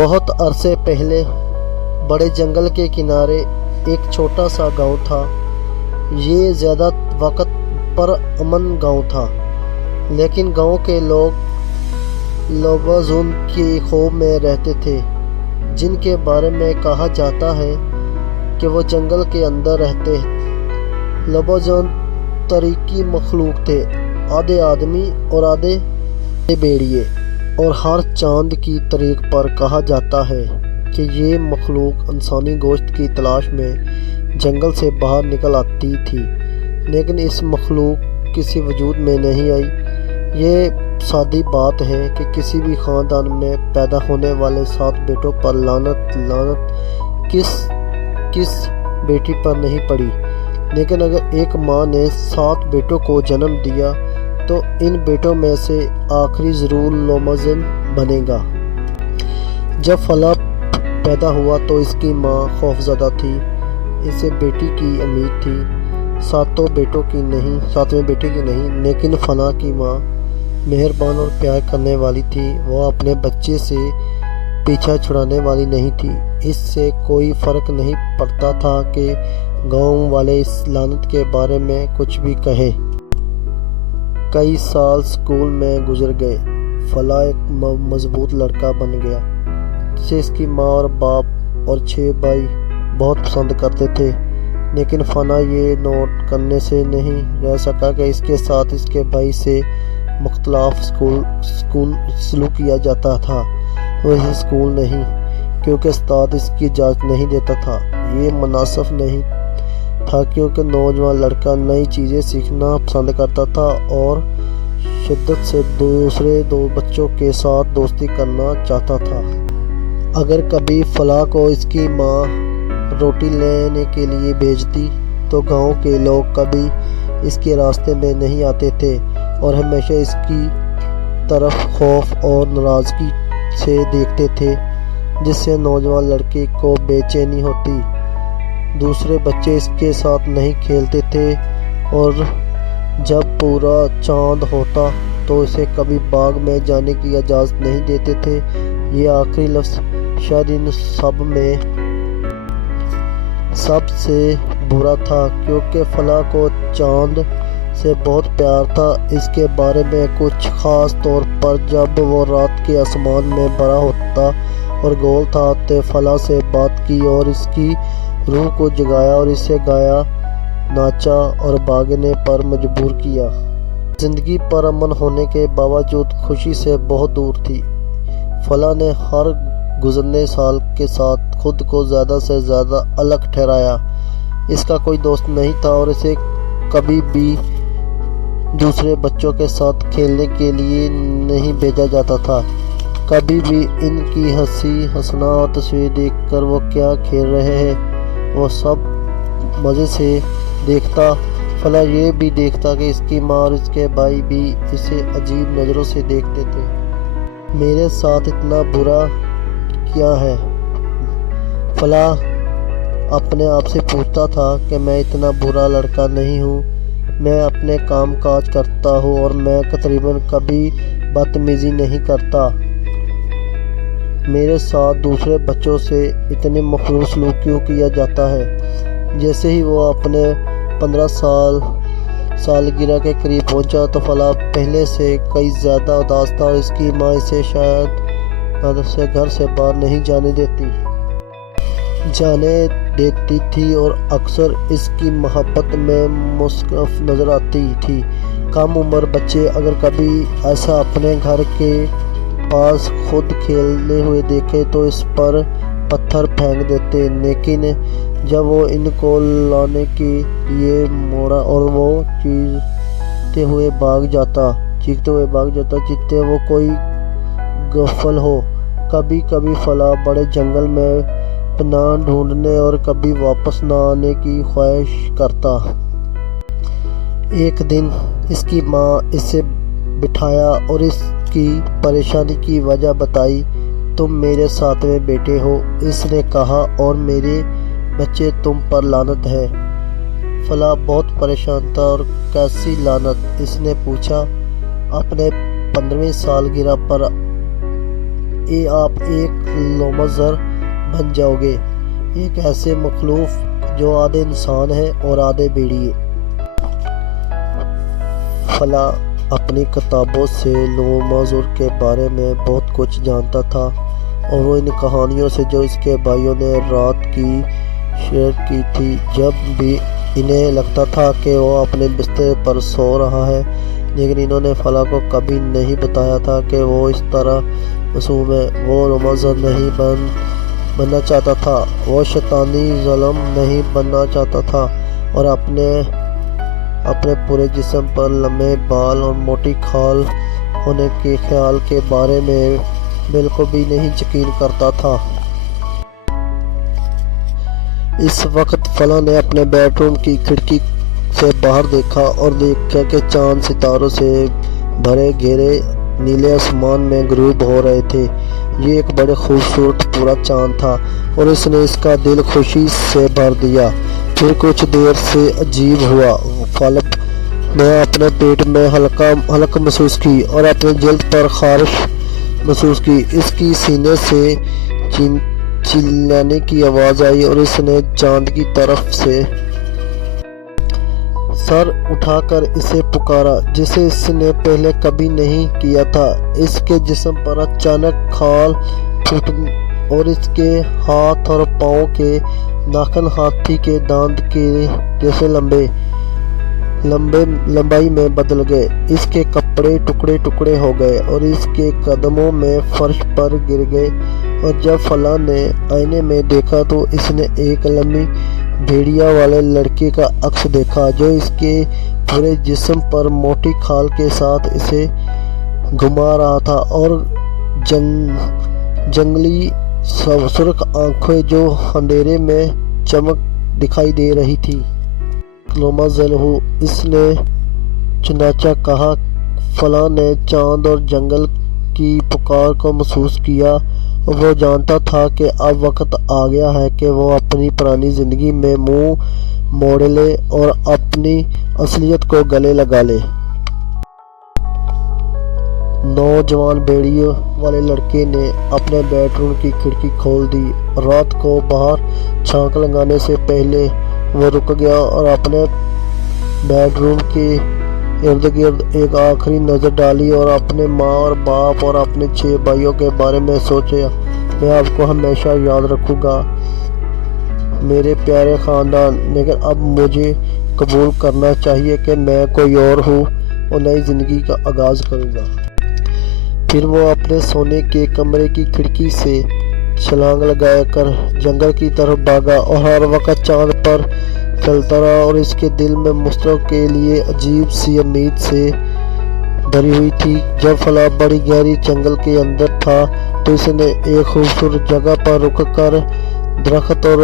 بہت عرصے پہلے بڑے جنگل کے کنارے ایک چھوٹا سا گاؤں تھا۔ یہ زیادہ وقت پر امن گاؤں تھا، لیکن گاؤں کے لوگ لوبازون کی خوف میں رہتے تھے، جن کے بارے میں کہا جاتا ہے کہ وہ جنگل کے اندر رہتے۔ لوبازون تاریکی مخلوق تھے، آدھے آدمی اور آدھے بھیڑیے، اور ہر چاند کی تاریخ پر کہا جاتا ہے کہ یہ مخلوق انسانی گوشت کی تلاش میں جنگل سے باہر نکل آتی تھی، لیکن اس مخلوق کسی وجود میں نہیں آئی۔ یہ سادی بات ہے کہ کسی بھی خاندان میں پیدا ہونے والے 7 بیٹوں پر لعنت کس بیٹی پر نہیں پڑی، لیکن اگر ایک ماں نے 7 بیٹوں کو جنم دیا تو ان بیٹوں میں سے آخری ضرور لوبازون بنے گا۔ جب فلا پیدا ہوا تو اس کی ماں خوفزدہ تھی، اسے بیٹی کی امید تھی، 7 بیٹوں کی نہیں، لیکن فلا کی ماں مہربان اور پیار کرنے والی تھی۔ وہ اپنے بچے سے پیچھا چھڑانے والی نہیں تھی۔ اس سے کوئی فرق نہیں پڑتا تھا کہ گاؤں والے اس لعنت کے بارے میں کچھ بھی کہیں۔ کئی سال اسکول میں گزر گئے۔ فلا ایک مضبوط لڑکا بن گیا، جسے اس کی ماں اور باپ اور 6 بھائی بہت پسند کرتے تھے، لیکن فلا یہ نوٹ کرنے سے نہیں رہ سکا کہ اس کے ساتھ اس کے بھائی سے مختلف سلوک کیا جاتا تھا۔ وہ اسے اسکول نہیں، کیونکہ استاد اس کی اجازت نہیں دیتا تھا۔ یہ مناسب نہیں تھا کیونکہ نوجوان لڑکا نئی چیزیں سیکھنا پسند کرتا تھا اور شدت سے دوسرے 2 بچوں کے ساتھ دوستی کرنا چاہتا تھا۔ اگر کبھی فلا کو اس کی ماں روٹی لینے کے لیے بھیجتی تو گاؤں کے لوگ کبھی اس کے راستے میں نہیں آتے تھے اور ہمیشہ اس کی طرف خوف اور ناراضگی سے دیکھتے تھے، جس سے نوجوان لڑکے کو بے چینی ہوتی۔ دوسرے بچے اس کے ساتھ نہیں کھیلتے تھے اور جب پورا چاند ہوتا تو اسے کبھی باغ میں جانے کی اجازت نہیں دیتے تھے۔ یہ آخری لفظ شاید ان سب میں سب سے برا تھا، کیونکہ فلا کو چاند سے بہت پیار تھا۔ اس کے بارے میں کچھ خاص طور پر جب وہ رات کے آسمان میں بڑا ہوتا اور گول تھا تو فلا سے بات کی اور اس کی روح کو جگایا اور اسے گایا، ناچا اور بھاگنے پر مجبور کیا۔ زندگی پر امن ہونے کے باوجود خوشی سے بہت دور تھی۔ فلا نے ہر گزرنے سال کے ساتھ خود کو زیادہ سے زیادہ الگ ٹھہرایا۔ اس کا کوئی دوست نہیں تھا اور اسے کبھی بھی دوسرے بچوں کے ساتھ کھیلنے کے لیے نہیں بھیجا جاتا تھا۔ کبھی بھی ان کی ہنسنا تصویر دیکھ کر وہ کیا کھیل رہے ہیں وہ سب مزے سے دیکھتا۔ فلا یہ بھی دیکھتا کہ اس کی ماں اور اس کے بھائی بھی اسے عجیب نظروں سے دیکھتے تھے۔ میرے ساتھ اتنا برا کیا ہے؟ فلا اپنے آپ سے پوچھتا تھا کہ میں اتنا برا لڑکا نہیں ہوں، میں اپنے کام کاج کرتا ہوں اور میں تقریباً کبھی بدتمیزی نہیں کرتا۔ میرے ساتھ دوسرے بچوں سے اتنے مخلوق سلوک کیوں کیا جاتا ہے؟ جیسے ہی وہ اپنے 15 سالگرہ کے قریب پہنچا تو فلا پہلے سے کئی زیادہ اداس تھا اور اس کی ماں اسے شاید گھر سے باہر نہیں جانے دیتی تھی اور اکثر اس کی محبت میں مصروف نظر آتی تھی۔ کم عمر بچے اگر کبھی ایسا اپنے گھر کے پاس خود کھیلتے ہوئے دیکھے تو اس پر پتھر پھینک دیتے، لیکن جب وہ ان کو لانے کے لیے موڑا اور وہ چیختے ہوئے بھاگ جاتا چیختے وہ کوئی غافل ہو۔ کبھی کبھی فلا بڑے جنگل میں پناہ ڈھونڈنے اور کبھی واپس نہ آنے کی خواہش کرتا۔ ایک دن اس کی ماں اسے بٹھایا اور اس کی پریشانی کی وجہ بتائی۔ تم میرے 7ویں بیٹے ہو، اس نے کہا، اور میرے بچے تم پر لعنت ہے۔ فلا بہت پریشان تھا۔ اور کیسی لعنت؟ اس نے پوچھا۔ اپنے 15ویں سالگرہ پر آپ ایک لومزر بن جاؤ گے، ایک ایسے مخلوق جو آدھے انسان ہے اور آدھے بیڑی۔ فلا اپنی کتابوں سے لومزر کے بارے میں بہت کچھ جانتا تھا، اور وہ ان کہانیوں سے جو اس کے بھائیوں نے رات کی شیئر کی تھی، جب بھی انہیں لگتا تھا کہ وہ اپنے بستر پر سو رہا ہے، لیکن انہوں نے فلا کو کبھی نہیں بتایا تھا کہ وہ اس طرح معصوم ہے۔ وہ لومزر نہیں بننا چاہتا تھا، وہ شیطانی ظالم نہیں بننا چاہتا تھا، اور اپنے پورے جسم پر لمبے بال اور موٹی کھال ہونے کے خیال کے بارے میں بالکل بھی نہیں یقین کرتا تھا۔ اس وقت فلا نے اپنے بیڈ روم کی کھڑکی سے باہر دیکھا اور دیکھا کہ چاند ستاروں سے بھرے گہرے نیلے آسمان میں غروب ہو رہے تھے۔ یہ ایک بڑے خوبصورت پورا چاند تھا، اور اس نے اس کا دل خوشی سے بھر دیا۔ پھر کچھ دیر سے عجیب ہوا، فلا نے اپنے پیٹ میں ہلک محسوس کی اور اپنی جلد پر خارش محسوس کی۔ اس کی سینے سے چلانے کی آواز آئی اور اس نے چاند کی طرف سے سر اٹھا کر اسے پکارا، جسے اس نے پہلے کبھی نہیں کیا تھا۔ اس کے جسم پر اچانک کھال پھوٹی اور اس کے ہاتھ اور پاؤں کے ناخن ہاتھی کے دانت کے جیسے لمبائی میں بدل گئے۔ اس کے کپڑے ٹکڑے ہو گئے اور اس کے قدموں میں فرش پر گر گئے، اور جب فلا نے آئینے میں دیکھا تو اس نے ایک لمبی بھیڑیا والے لڑکے کا عکس دیکھا، جو اس کے پورے جسم پر موٹی کھال کے ساتھ اسے گھما رہا تھا، اور جنگلی سرخ آنکھیں جو اندھیرے میں چمک دکھائی دے رہی تھی۔ لومزر ہوں، اس نے چنانچہ کہا۔ فلا نے چاند اور جنگل کی پکار کو محسوس کیا، اور وہ جانتا تھا کہ اب وقت آ گیا ہے کہ وہ اپنی پرانی زندگی میں منہ موڑ لے اور اپنی اصلیت کو گلے لگا لے۔ نوجوان بیڑی والے لڑکے نے اپنے بیڈ روم کی کھڑکی کھول دی۔ رات کو باہر چھانک لگانے سے پہلے وہ رک گیا اور اپنے بیڈ روم کے ارد گرد ایک آخری نظر ڈالی اور اپنے ماں اور باپ اور اپنے 6 بھائیوں کے بارے میں سوچا۔ میں آپ کو ہمیشہ یاد رکھوں گا میرے پیارے خاندان، لیکن اب مجھے قبول کرنا چاہیے کہ میں کوئی اور ہوں اور نئی زندگی کا آغاز کروں گا۔ پھر وہ اپنے سونے کے کمرے کی کھڑکی سے چھلانگ لگا کر جنگل کی طرف بھاگا، اور ہر وقت چاند پر چلتا رہا، اور اس کے دل میں مستقبل کے لیے عجیب سی امید سے بھری ہوئی تھی۔ جب فلا بڑی گہری جنگل کے اندر تھا تو اس نے ایک خوبصورت جگہ پر رک کر درخت اور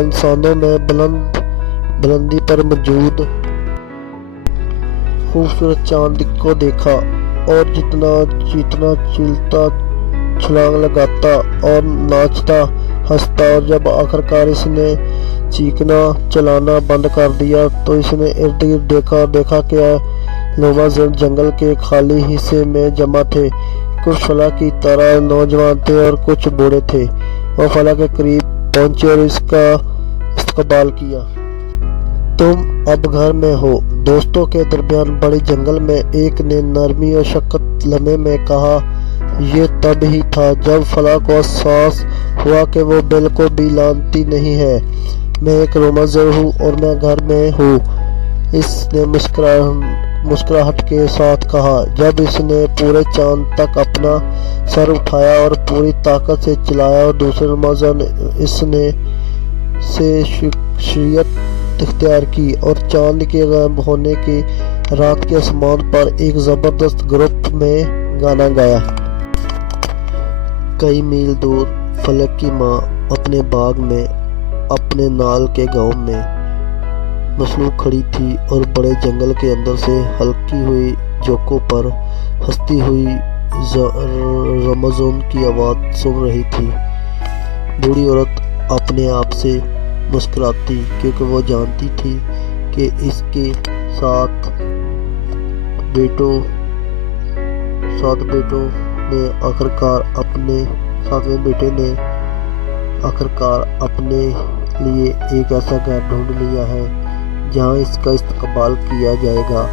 انسانوں میں بلندی پر موجود خوبصورت چاند کو دیکھا، اور جتنا چلتا، چھلانگ لگاتا اور ناچتا، ہنستا، اور جب آخرکار اس نے چیخنا چلانا بند کر دیا تو اس نے ارد گرد دیکھا کہ لومزر جنگل کے خالی حصے میں جمع تھے۔ کچھ فلا کی طرح نوجوان تھے اور کچھ بوڑھے تھے۔ وہ فلا کے قریب پہنچے اور اس کا استقبال کیا۔ تم اب گھر میں ہو۔ دوستوں کے درمیان بڑے جنگل میں ایک نے نرمی اور شفقت لمحے میں کہا۔ یہ تب ہی تھا جب فلا کو احساس ہوا کہ وہ بالکل بھی لعنتی نہیں ہے۔ میں ایک لومزر ہوں اور میں گھر میں ہوں، اس نے مسکراہٹ کے ساتھ کہا، جب اس نے پورے چاند تک اپنا سر اٹھایا اور پوری طاقت سے چلایا، اور دوسرے لومزر نے اس سے شریعت اختیار کی اور چاند کے غائب ہونے کی رات کے آسمان پر ایک زبردست گروپ میں گانا گایا۔ کئی میل دور فلک کی ماں اپنے باغ میں اپنے نال کے گاؤں میں مصنوع کھڑی تھی اور بڑے جنگل کے اندر سے ہلکی ہوئی جھونکوں پر ہنستی ہوئی رمضان کی آواز سن رہی تھی۔ بوڑھی عورت اپنے آپ سے مسکراتی، کیونکہ وہ جانتی تھی کہ اس کے 7 بیٹوں نے ساتویں بیٹے نے آخرکار اپنے لیے ایک ایسا گھر ڈھونڈ لیا ہے جہاں اس کا استقبال کیا جائے گا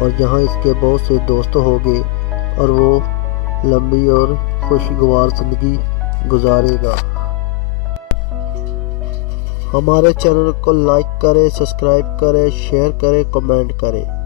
اور جہاں اس کے بہت سے دوست ہوں گے اور وہ لمبی اور خوشگوار زندگی گزارے گا۔ ہمارے چینل کو لائک کریں، سبسکرائب کریں، شیئر کریں، کمنٹ کریں۔